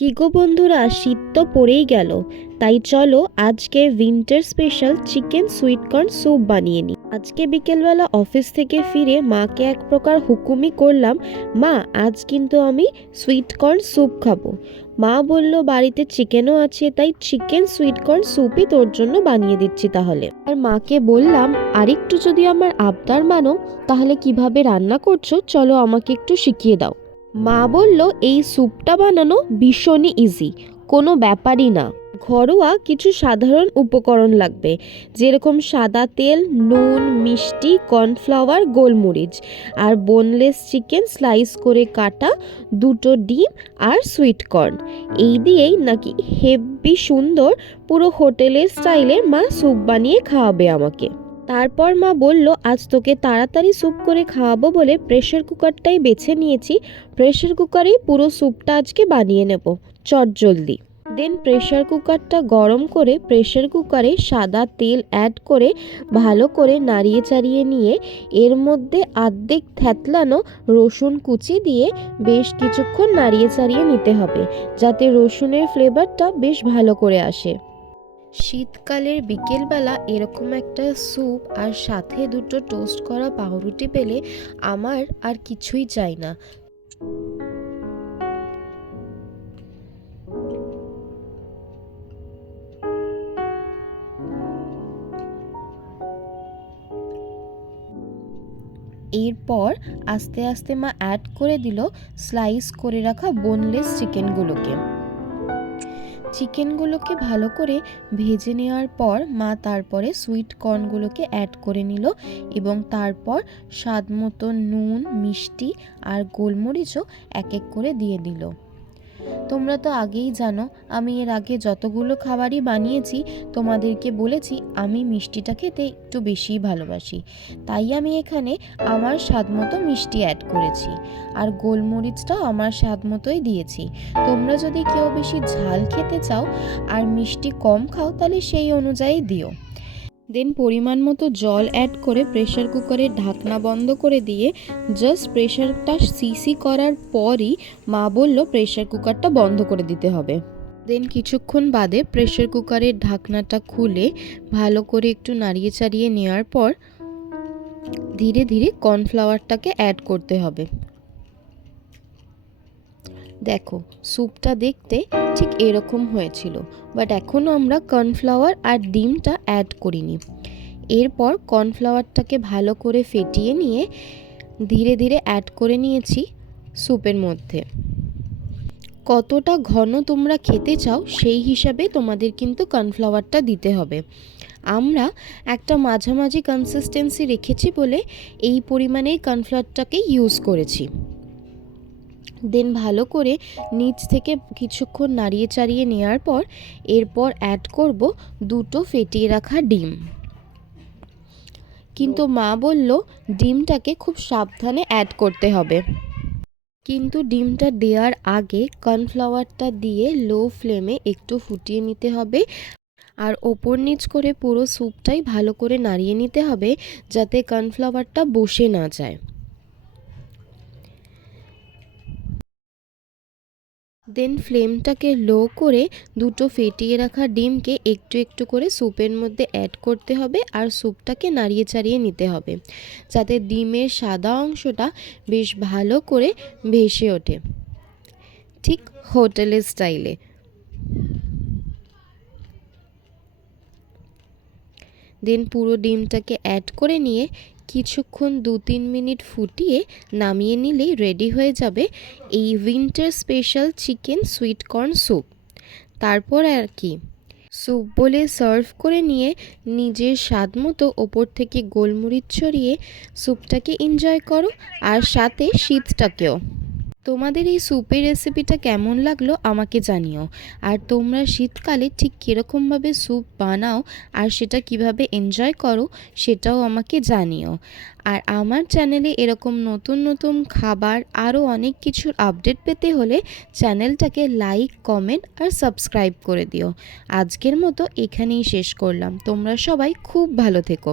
কি গো বন্ধুরা, শীত তো পড়েই গেল, তাই চলো আজকে winter special chicken sweet corn soup বানিয়ে নিই। আজকে বিকেলবেলা অফিস থেকে ফিরে মাকে এক প্রকার হুকুমই করলাম, মা আজ কিন্তু আমি সুইট কর্ন স্যুপ খাবো। মা বলল বাড়িতে চিকেনও আছে, তাই চিকেন সুইট কর্ন স্যুপই তোর জন্য বানিয়ে দিচ্ছি তাহলে। আর মাকে বললাম আরেকটু যদি আমার আবদার মানো তাহলে কিভাবে রান্না করছো চলো আমাকে একটু শিখিয়ে দাও। মা বলল এই স্যুপটা বানানো ভীষণই ইজি, কোনো ব্যাপারই না। ঘরোয়া কিছু সাধারণ উপকরণ লাগবে, যেরকম সাদা তেল, নুন, মিষ্টি, কর্নফ্লাওয়ার, গোলমরিচ আর বোনলেস চিকেন স্লাইস করে কাটা, দুটো ডিম আর সুইট কর্ন। এই দিয়েই নাকি হেব্বি সুন্দর পুরো হোটেলের স্টাইলের মা স্যুপ বানিয়ে খাওয়াবে আমাকে। তারপর মা বলল আজ তোকে তাড়াতাড়ি স্যুপ করে খাওয়াবো বলে প্রেশার কুকারটাই বেছে নিয়েছি। প্রেশার কুকারেই পুরো স্যুপটা আজকে বানিয়ে নেব চটজলদি। দেন প্রেশার কুকারটা গরম করে প্রেশার কুকারে সাদা তেল অ্যাড করে ভালো করে নাড়িয়ে চাড়িয়ে নিয়ে এর মধ্যে অর্ধেক থ্যাতলানো রসুন কুচি দিয়ে বেশ কিছুক্ষণ নাড়িয়ে চাড়িয়ে নিতে হবে, যাতে রসুনের ফ্লেভারটা বেশ ভালো করে আসে। শীতকালের বিকেলবেলা এরকম একটা স্যুপ আর সাথে দুটো টোস্ট করা পাউরুটি পেলে আমার আর কিছুই চাই না। এরপর আস্তে আস্তে মা অ্যাড করে দিল স্লাইস করে রাখা বোনলেস চিকেনগুলোকে ভালো করে ভেজে নেওয়ার পর মা তারপরে সুইট কর্নগুলোকে অ্যাড করে নিল এবং তারপর স্বাদ মতো নুন, মিষ্টি আর গোলমরিচও এক এক করে দিয়ে দিল। তোমরা তো আগেই জানো আমি এর আগে যতগুলো খাবারই বানিয়েছি তোমাদেরকে বলেছি আমি মিষ্টিটা খেতে একটু বেশিই ভালোবাসি, তাই আমি এখানে আমার স্বাদ মতো মিষ্টি অ্যাড করেছি আর গোলমরিচটাও আমার স্বাদ মতোই দিয়েছি। তোমরা যদি কেউ বেশি ঝাল খেতে চাও আর মিষ্টি কম খাও তাহলে সেই অনুযায়ী দিও। দেন পরিমাণ মতো জল অ্যাড করে প্রেশার কুকারের ঢাকনা বন্ধ করে দিয়ে জাস্ট প্রেশারটা সিসি করার পরই মা বলল প্রেশার কুকারটা বন্ধ করে দিতে হবে। দেন কিছুক্ষণ বাদে প্রেশার কুকারের ঢাকনাটা খুলে ভালো করে একটু নাড়িয়ে চাড়িয়ে নেওয়ার পর ধীরে ধীরে কর্নফ্লাওয়ারটাকে অ্যাড করতে হবে। দেখো স্যুপটা দেখতে ঠিক এরকম হয়েছিল, বাট এখনও আমরা কর্নফ্লাওয়ার আর ডিমটা অ্যাড করিনি। এরপর কর্নফ্লাওয়ারটাকে ভালো করে ফেটিয়ে নিয়ে ধীরে ধীরে অ্যাড করে নিয়েছি স্যুপের মধ্যে। কতটা ঘন তোমরা খেতে চাও সেই হিসাবে তোমাদের কিন্তু কর্নফ্লাওয়ারটা দিতে হবে। আমরা একটা মাঝামাঝি কনসিস্টেন্সি রেখেছি বলে এই পরিমাণেই কর্নফ্লাওয়ারটাকে ইউজ করেছি। দেন ভালো করে নিচ থেকে কিছুক্ষণ নাড়িয়ে চাড়িয়ে নেওয়ার পর এরপর অ্যাড করব দুটো ফেটিয়ে রাখা ডিম। কিন্তু মা বলল ডিমটাকে খুব সাবধানে অ্যাড করতে হবে, কিন্তু ডিমটা দেওয়ার আগে কর্নফ্লাওয়ারটা দিয়ে লো ফ্লেমে একটু ফুটিয়ে নিতে হবে আর ওপর নিচ করে পুরো স্যুপটাই ভালো করে নাড়িয়ে নিতে হবে যাতে কর্নফ্লাওয়ারটা বসে না যায়। দেন ফ্লেমটাকে লো করে দুটো ফেটিয়ে রাখা ডিমকে একটু একটু করে স্যুপের মধ্যে অ্যাড করতে হবে আর স্যুপটাকে নাড়িয়ে চাড়িয়ে নিতে হবে যাতে ডিমের সাদা অংশটা বেশ ভালো করে ভেসে ওঠে, ঠিক হোটেলের স্টাইলে। দেন পুরো ডিমটাকে অ্যাড করে নিয়ে কিছুক্ষণ 2-3 মিনিট ফুটিয়ে নামিয়ে নিলেই রেডি হয়ে যাবে এই winter special chicken sweet corn soup. তারপর আর কি, স্যুপ বলে সার্ভ করে নিয়ে নিজের স্বাদ মতো ওপর থেকে গোলমরিচ ছড়িয়ে স্যুপটাকে এনজয় করো আর সাথে শীতটাকেও। তোমাদের এই স্যুপের রেসিপিটা কেমন লাগলো আমাকে জানিও, আর তোমরা শীতকালে ঠিক কীরকমভাবে স্যুপ বানাও আর সেটা কিভাবে এনজয় করো সেটাও আমাকে জানিও। আর আমার চ্যানেলে এরকম নতুন নতুন খাবার আরও অনেক কিছুর আপডেট পেতে হলে চ্যানেলটাকে লাইক, কমেন্ট আর সাবস্ক্রাইব করে দিও। আজকের মতো এখানেই শেষ করলাম। তোমরা সবাই খুব ভালো থেকো।